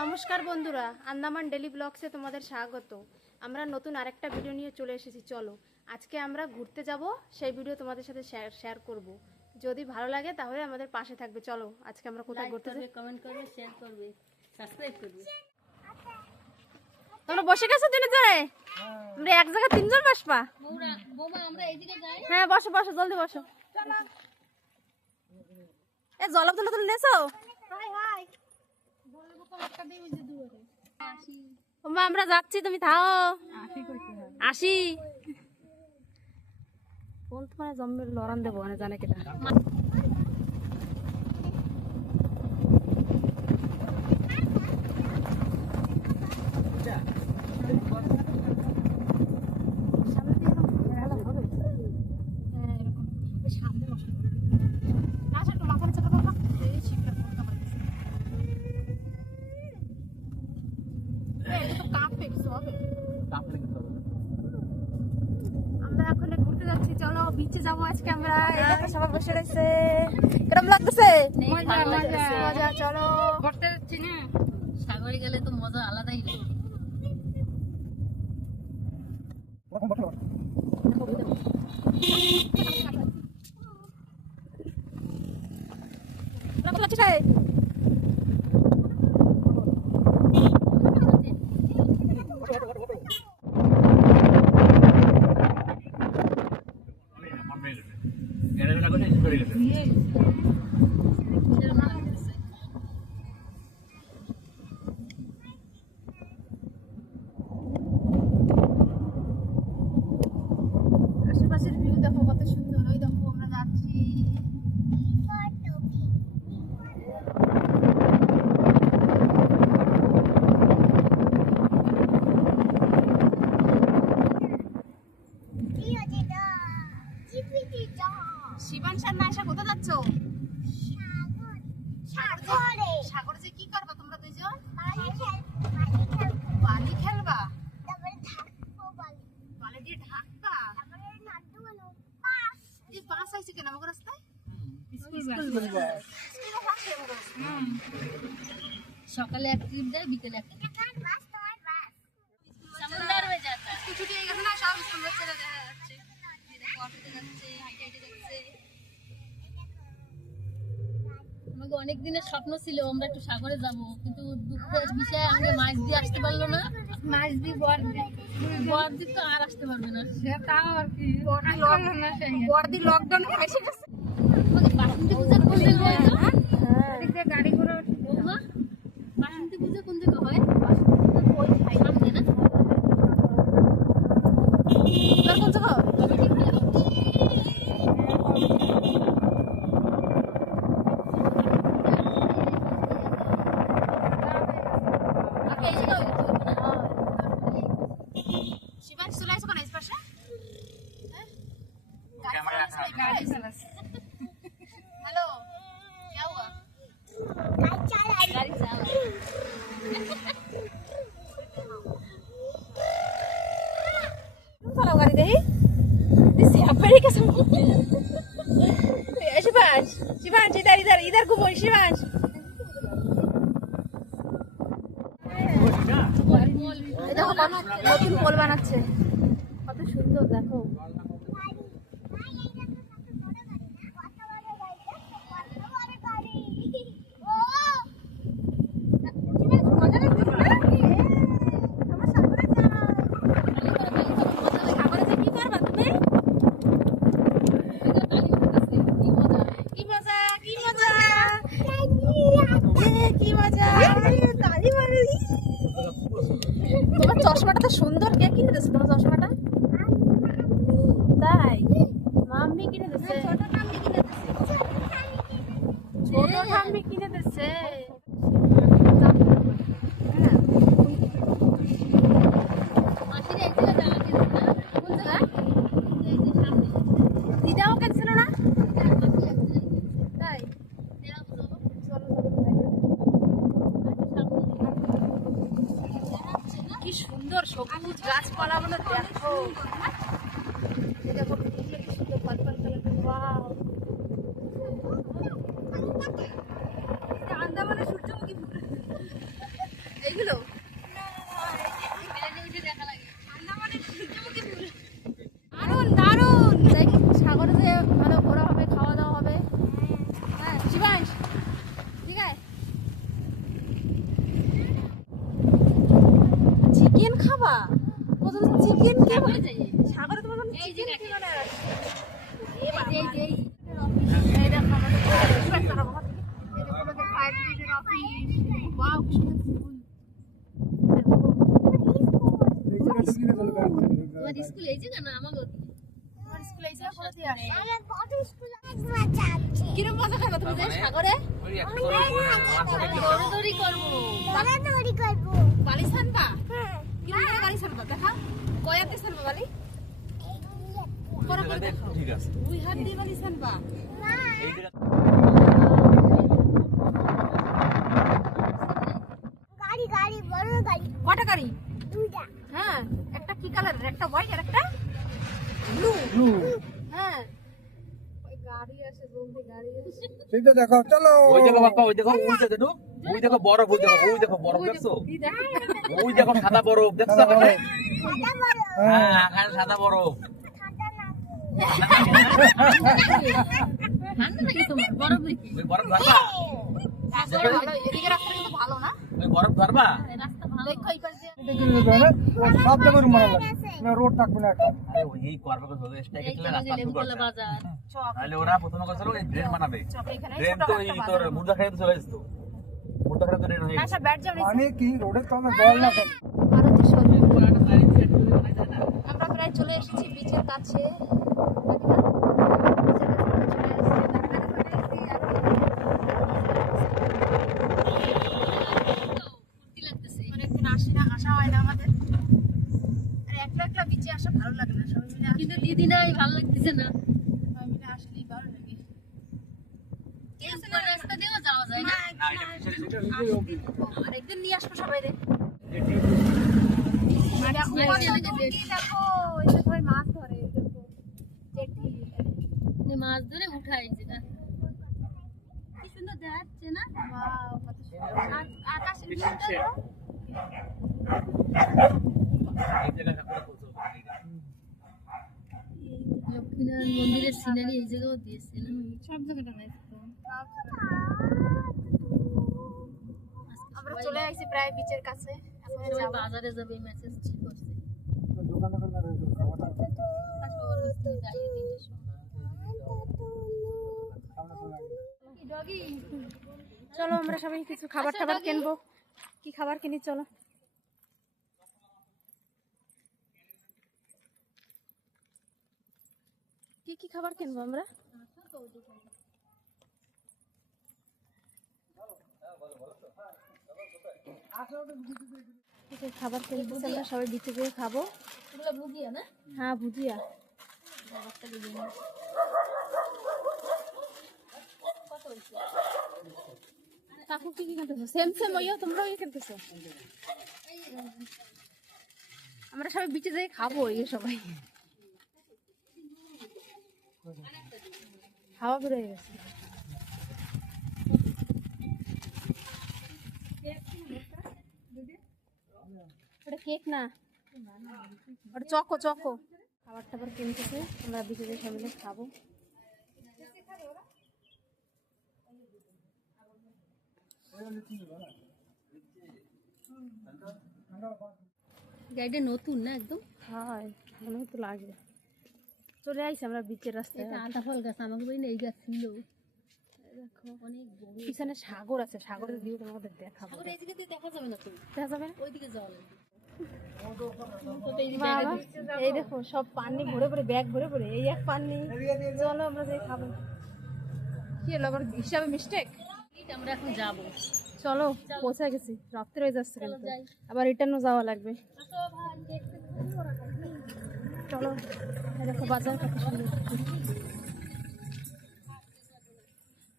নমস্কার বন্ধুরা আন্দামান ডেলি ব্লগসে তোমাদের স্বাগত। আমরা নতুন আরেকটা ভিডিও নিয়ে চলে এসেছি চলো। আজকে আমরা ঘুরতে যাব সেই ভিডিও তোমাদের সাথে শেয়ার শেয়ার করব। যদি ভালো লাগে তাহলে আমাদের পাশে থাকবে চলো। আজকে আমরা কোথায় ঘুরতে যাই? কমেন্ট করবে শেয়ার করবে সাবস্ক্রাইব করবে। তোমরা বসে গেছো দিনে ধরে? তোমরা এক জায়গায় তিনজন বসবা? বৌরা বৌমা আমরা এইদিকে যাই। হ্যাঁ বসো বসো জলদি বসো। এ জলব তুলে তুলে নেছো ওমা আমরা যাচ্ছি তুমি থাও। আসি। কোন তোমার জন্মের লড়ান দেবো মানে জানে কেটা আমরা এখন ঘুরতে যাচ্ছি চলো বিচে যাব আজকে আমরা এই দেখো বসে কেরম লাগতেছে? মজা, মজা। মজা চলো। ঘুরতে যাচ্ছি না? সাগরে গেলে তো মজা আলাদাই লাগে কেরম লাগছে রে? আশেপাশের ভিউ দেখো কত সুন্দর ওই দেখো আমরা যাচ্ছি শিবান সার না আসা কোথায় যাচ্ছ সাগরে সাগরে যে কি করবা তোমরা দুইজন পানি খেলবা পানি দিয়ে ঢাকবা এই বাস আইছে কেন আমাকে রাস্তায় সকালে এক ট্রিপ দেয় বিকেলে এক ট্রিপ সমুদ্র হয়ে যাতা ছুটি হয়ে গেছে না সব সুন্দর ছেলে দেখা যাচ্ছে অটোতে যাচ্ছে হাইটে হাইটে যাচ্ছে আমাকে অনেক দিনের স্বপ্ন ছিল আমরা একটু সাগরে যাব কিন্তু দুঃখের বিষয়ে আমি মাছ দিয়ে আসতে পারল না। মাছ দিয়ে বর বরদিন তো আর আসতে পারবে না। তাও আর কি বর্দি লকডাউন এসে গেছে? আমাকে বাসন্তী পূজার হয়। গাড়ি ঘোড়া शिवांश शिवांश इधर इधर इधर घूमो शिवांश এই দেখো কত নতুন পোল বানাচ্ছে কত সুন্দর দেখো ঠাম্মি কিনে দিচ্ছে হ্যাঁ। মাসির এই জায়গায় চালা দিয়েছে না? কোন জায়গায়? এই যে সামনে। দিদাও কিনছিল না মাসি এক জায়গায়। তাই দেওয়া তো। চলো দেখাচ্ছে না? কি সুন্দর সবুজ গাছপালাগুলো দেখো এই দেখো কি সুন্দর পার্পল কালার ওয়াও আন্দামানে সূর্যমুখী ফুল চিকেন কি সাগরে যাই সাগরে তোমার কোনো এই যে চিকেন কাকি। কি মানে এই যে এই যে এই যে। এই দেখো আমাদের রেস্টুরেন্ট চালাবো এই ফুল তোমার স্কুল এই জায়গা না আমাকে তোমার স্কুলে এসে করে দিয়ে আসো কিরম মজা খাবে? তুমি যে সাগরে? দৌড়াদৌড়ি করব। বালি সানবা কিরম করে বালি সানবা দেখা কয়াতে সানবা বালি করে করে দেখো ঠিক আছে। দুই হাত দিয়ে বালি সানবা গাড়ি গাড়ি বড় গাড়ি। কটা গাড়ি? দুইটা। হ্যাঁ একটা কি কালার একটা হোয়াইট আর একটা ব্লু হ্যাঁ। ওই গাড়ি আছে জলদি গাড়ি আছে। সেইটা দেখো চলো। ওই দেখো বাপ্পা ওই দেখো ওই দেখো ওই দেখো বরফ ওই দেখো ওই দেখো বরফ দেখছ? ওই দেখো। সাদা বরফ দেখছ? হ্যাঁ আকাশে সাদা মারা লাগে না রোড থাকবে না একটা এই করবে তো তো তাহলে ওরা প্রথমে কথা ড্রেন বানাবে ড্রেন তো এই তোর। মুদ্রা খাই চলে যেত মুদ্রা খাই তো ড্রেন হয়ে মানে কি? রোডের তলে জল না। না সবাই মিলে আসলে। কিন্তু দিদি নাই ভালো লাগতেছে না। আসলেই ভালো লাগে। রাস্তা দিয়েও যাওয়া যায় না। না এটা আর একদিন নিয়ে আসব সবাই রে। দেখো, দেখো, এই যে কি দেখো এই যে সবাই মাছ ধরে এই দেখো জেঠি যে মাছ ধরে উঠাই যেটা কি সুন্দর দেখাচ্ছে না ওয়াও কত সুন্দর আর- আকাশের ভিউটা সে- দেখো। এই জায়গায় ঠাকুর বলছো লক্ষ্মীনারায়ণ মন্দিরের সিনারি এই জায়গাও দিয়েছে সব জায়গাটা নাই আমরা চলে আসছি প্রায় বিচের কাছে বাজারে যাবে মেসেজ করছে। চলে আসবে ডগি চলো আমরা সবাই কিছু খাবার টাবার কিনবো। কি খাবার কিনি চলো। কি কি খাবার কিনবো আমরা? খাবার কিনবো? আমরা সবাই বিচে গিয়ে খাব। ভুগিয়া না? হ্যাঁ ভুজিয়া। কাকু কি তোমরাও ইয়ে আমরা সবাই বিচে যেয়ে খাব এই সবাই। বের হয়ে গেছে। কেক না। Choco choco. খাবার টাবার কিনতেছে, আমরা বিচে যেয়ে সবাই খাব। গাড়িটা নতুন না একদম? হয় মনে তো লাগে। চলে আইছি আমরা বিচের রাস্তায়। এটা আধা ফল গাছ আমাকে বলি না এই গাছ ছিল। দেখো অনেক বড়। পিছনে সাগর আছে সাগরের ভিউ তোমাদের দেখাবো। সাগর এই দেখা যাবে না তুমি দেখা যাবে না? ওইদিকে জল এই দেখো সব পানি ভরে ভরে ব্যাগ ভরে ভরে এই এক পানি। চলো আমরা যাই খাব। কি হলো আবার হিসাবে মিস্টেক আমরা এখন যাব চলো পৌঁছে গেছি রাত্রে হয়ে যাচ্ছে কিন্তু আবার রিটার্নও যাওয়া লাগবে চলো দেখো বাজার কত সুন্দর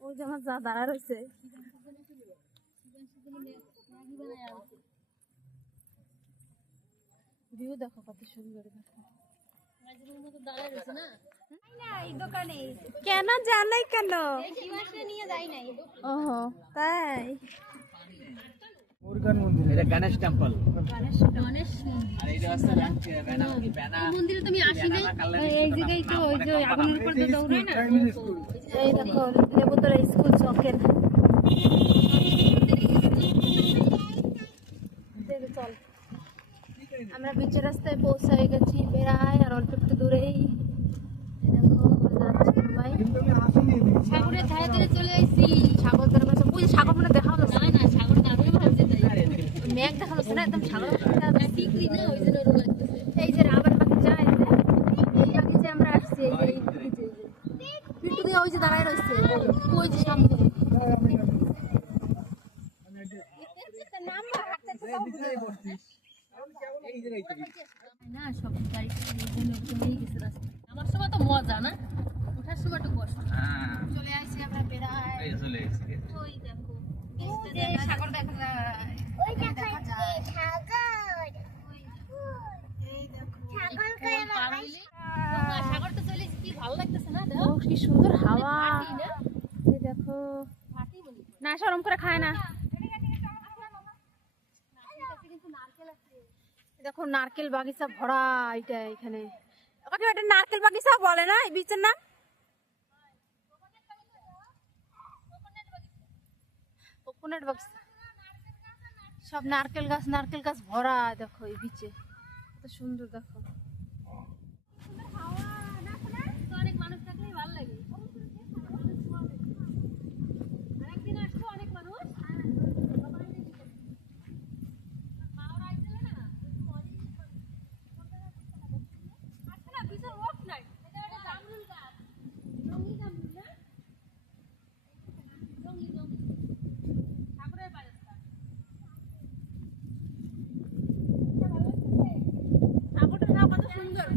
ওই যে আমার যা দাঁড়া রয়েছে ভিউ দেখো কত সুন্দর দেখো কেন জানাই কেন? নিয়ে যাই নাই ও তাই এটা গণেশ টেম্পল গণেশ মন্দির তুমি এই জায়গায় তো ওই যে আগুনের উপর যে দৌড়ায় না? এই দেখো লেবুতলা স্কুল চকের দেখে চল আমরা বিচের রাস্তায় পৌঁছায় গেছি বেড়ায় আর অল্প একটু দূরেই। সাগরের ধারে ধারে চলে আসছি সাগর মানে সাগর মানে দেখা না না সাগর ভাবছে মেঘ দেখা যাচ্ছে না একদম সাগর না ওই জন্য এই যে রাবার বাগিচা এই যে আমরা আসছি এই। পিট্টু দিয়ে ওই যে দাঁড়ায় রয়েছে। ওই যে সামনে। আমি জানি। না সব গাড়ি এই গেছে রাস্তা আমার সময় তো মজা না? ওঠার সময় একটু কষ্ট। হ্যাঁ। চলে আসছি আমরা বেড়ায়। চলে এসেছি। ওই দেখো সাগর দেখা ওই দেখা সাগর। এই দেখো। সাগর করে পার হইলে বাবা, সাগরটা চলে কি ভালো লাগতেছে না? দেখো। কি সুন্দর হাওয়া। দেখো। না সরম করে খায় না দেখো নারকেল বাগিচা ভরা এটা এখানে। এটা নারকেল বাগিচা বলে না, এই বিচের নাম? সব নারকেল গাছ নারকেল গাছ ভরা, দেখো এই বিচে কত সুন্দর, দেখো তো অনেক মানুষ থাকলেই ভালো লাগে আরেকদিন আসতো অনেক মানুষ মাওরা আইছিল না? আজকে না বিশাল walk night। এটা একটা জামরুল গাছ। জঙ্গলি জামরুল না? জঙ্গলি, জঙ্গলি। ঠাকুরের বাড়িটা। ঠাকুরটা নাও কত সুন্দর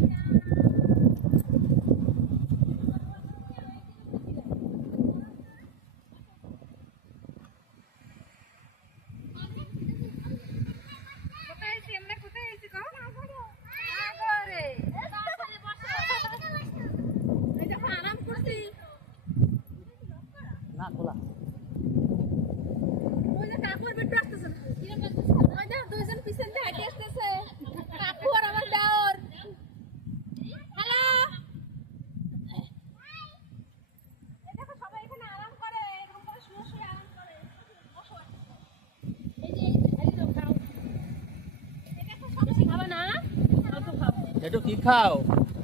না খোলা এই যে, এই যে, খাও। বেশি খাবা না? অল্প খাও। একটু কি খাও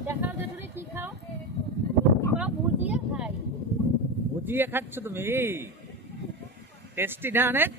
দেখাও জেঠুরে কি খাও? ভুজিয়া খাই। ভুজিয়ে খাচ্ছ তুমি টেস্টি না অনেক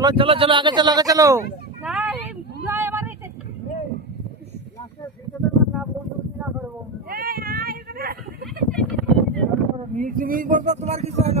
চলো চলো চলো আগে চলো আগে চলো। তোমার কিছু হয় না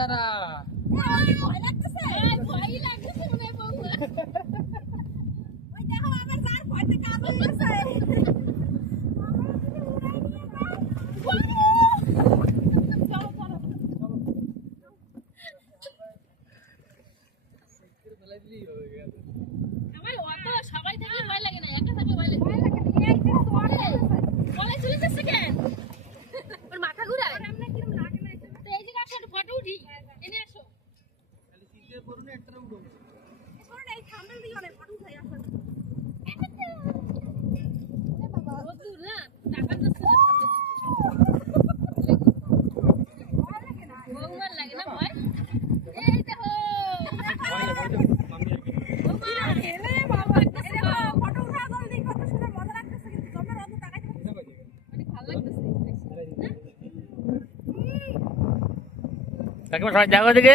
দাঁড়া। সবাই থেকে ভয় লাগে না একটা থেকে ভয় ভয় লাগে না এই তো ওরে বলে চলে কেন মাথা ঘুরায়। করুন একটা উড়ো ধরুন এই থাম্বেল দিও না ফটো উঠাই আসলে বাবা রোদ্দুর না টাকা যাচ্ছে না কাকিমা সবাই দেখো দিকে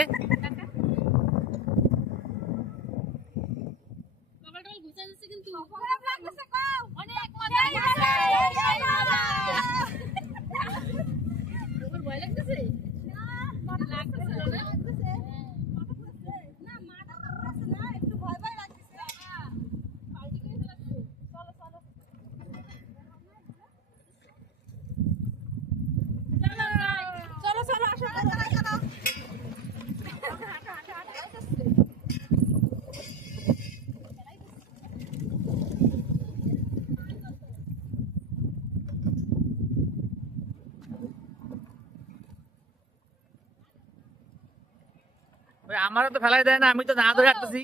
আমারও তো ফেলাই দেয় না আমি তো না ধরে হ্যাঁ। রাখতেছি।